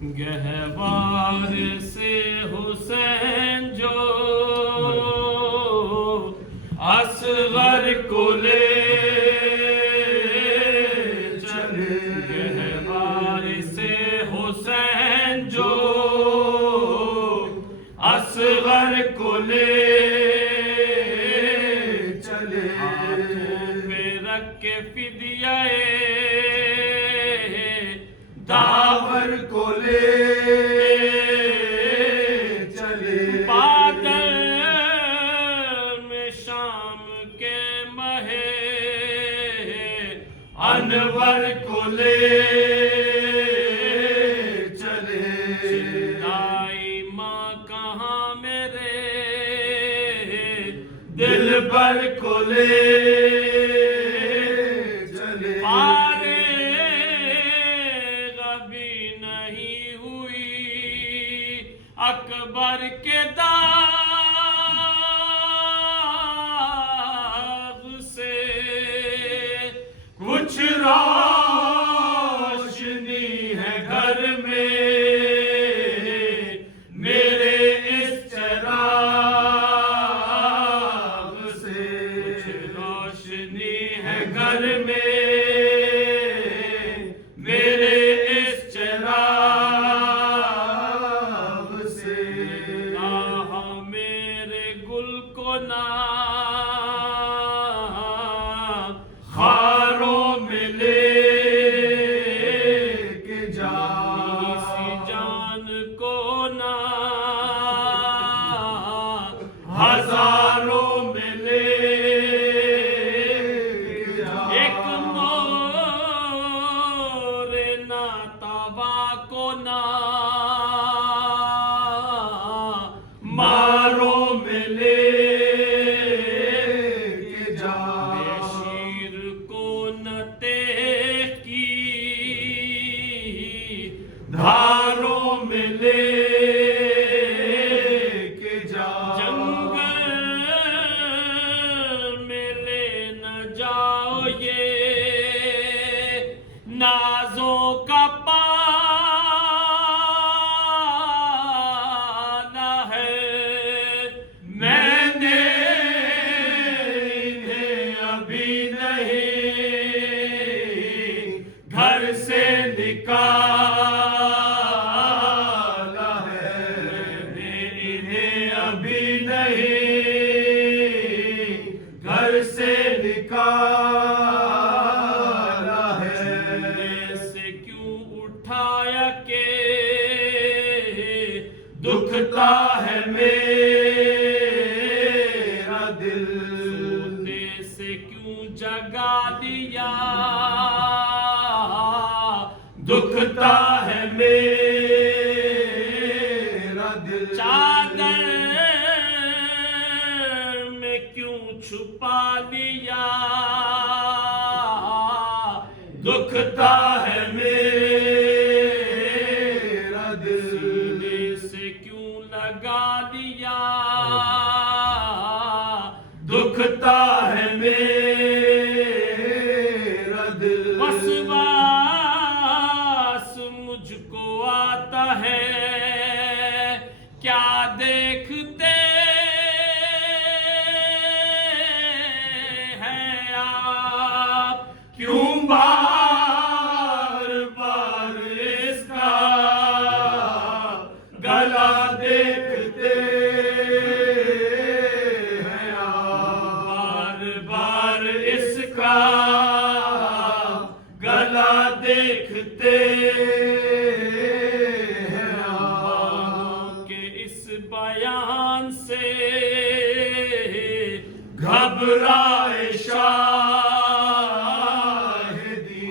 गहवार से हुसैन जो असगर को ले चले, गहवार से हुसैन जो असगर को ले चले, हाथों पे रख के फिदियाए दावर को ले चले, बादल में शाम के महे अनवर को ले चले, चिल्लाई माँ कहाँ मेरे दिलबर को ले चले, पारे कभी नहीं हुई अकबर के दाग से, कुछ रोशनी है घर में मेरे इस चिराग से, कुछ रोशनी है घर में मेरे इस चिराग से, राह मेरे गुल को ना खारों में ले के जा, इसी जान को ना हजारों में ले के जा, एक मोरे ना तवा को ना मारो में ले के जा, बेशीर को न की धारों में ले के जा, जंगल में ले न जाओ ये नाजों का पाना है, मैंने इन्हें अभी नहीं घर से निकाला है, मैंने इन्हें अभी नहीं घर से निकाला है, से क्यों उठाया के दुखता है मेरा दिल, सोते से क्यों जगा दिया दुखता है मेरा दिल, चादर में क्यों छुपा लिया दुखता है मेरा दिल, सीने से क्यों लगा दिया दुखता है मेरा दिल, वसवास मुझको आता है क्या देखते हैं आप, क्यों बार बार इसका गला देखते हैं आप, बार बार इसका गला देखते हैं आप, के इस बयान से घबराए शाहिदी,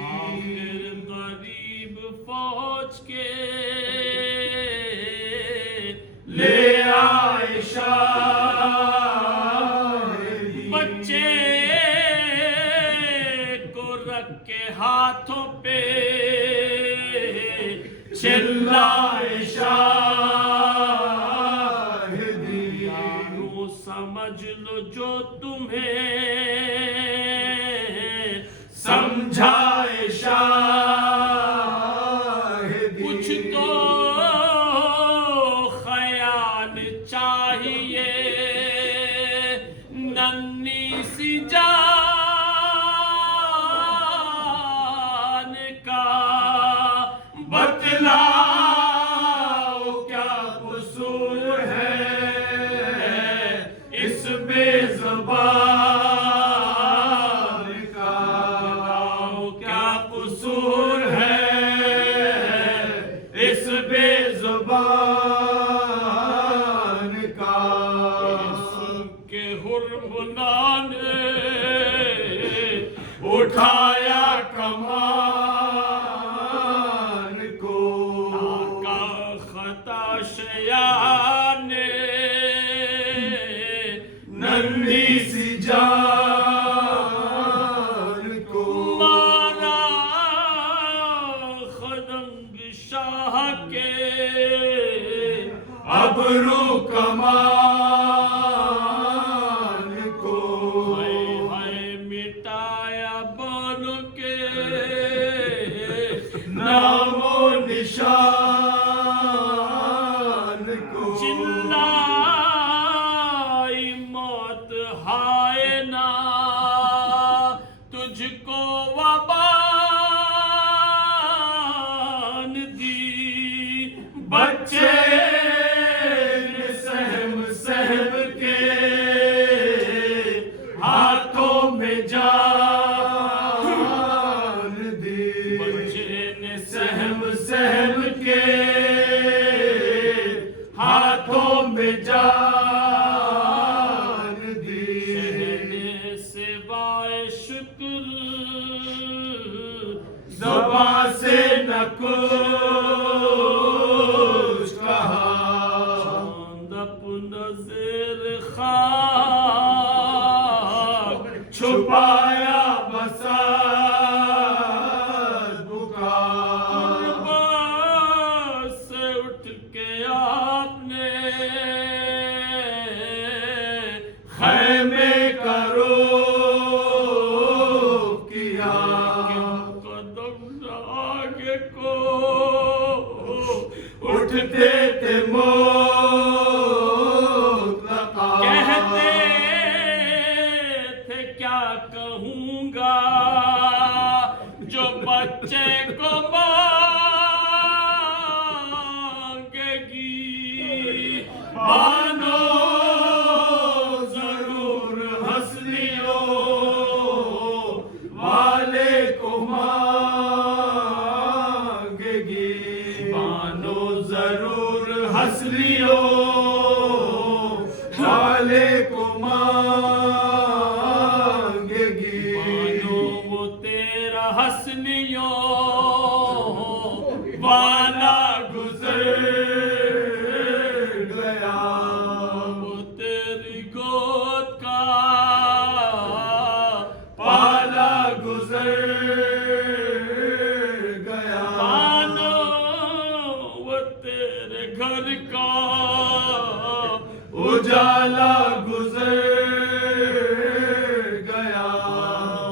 आखिर गरीब फौज के ले आए शाहिदी, बच्चे को रख के हाथों पे चिल्लाए शाहिदी, यारों समझ लो जो तुम्हें समझाए शाहिदी, कुछ तो कमान को ताका खता शयाने नन्ही सी जान को मारा खदंग शाह के अबरू कमान को हाय हाय मिटाया बन के नामो निशान को चिल्लाई मौत हाय ना तुझको वबान दी बच्चे ने सहम के हाथों में जान दी बच्चे ने सहम के हाथों में जान दी सहने सिवाय शुक्र ज़बां से न कुछ कहा चांद नज़र खाक छुपाया बसात बुकार बस से उठ के आपने खैमे करो किया कदम आगे को उठते थे मोतलका कहते थे क्या कहूँगा जो बच्चे को मांगेगी मानो जरूर हंस लियो वाले को मांगेगी मानो जरूर हंस लियो वाले को मांगेगी मानो वो तेरा हंसनियों वाला गुजर गया वो तेरी गोद का पाला गुजर गया मानो वो तेरे घर का उजाला गुजर गया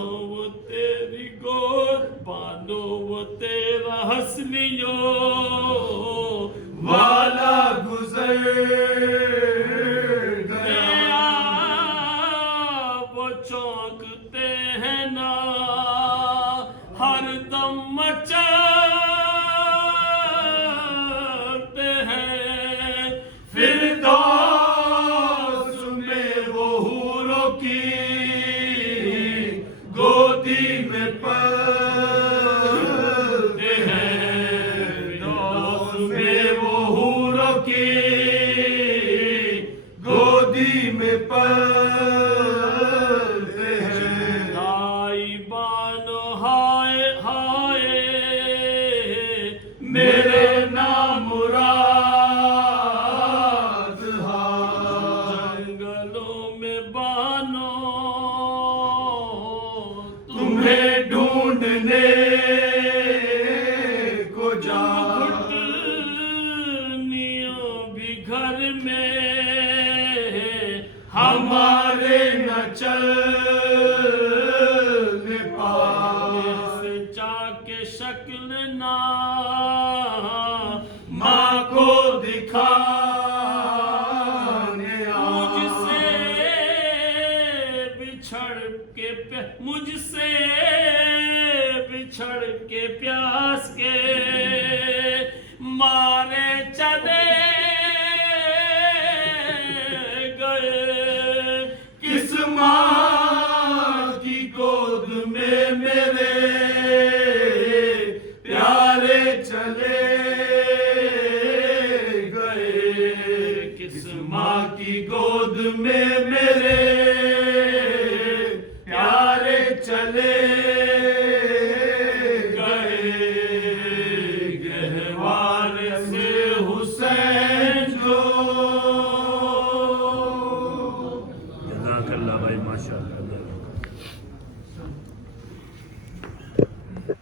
वो तेरी गोद मानो वो तेरा हंसनियों वाला गुजर गया वो चौंकते हैं ना हर दम मचाते हैं फिर दोस्त में वो हूरों की गोदी में पलते हैं दोस्त में वो हूरों की गोदी में पलते हैं दाई बानो हाय हाय मेरे नाम मुराद हा जंगलों में बानो तुम्हें ढूंढने को जा घुटनियों भी घर में हमारे न चलने पाए से जाके शक्ल ना माँ को दिखाने मुझसे मुझसे बिछड़ के प्यास के मारे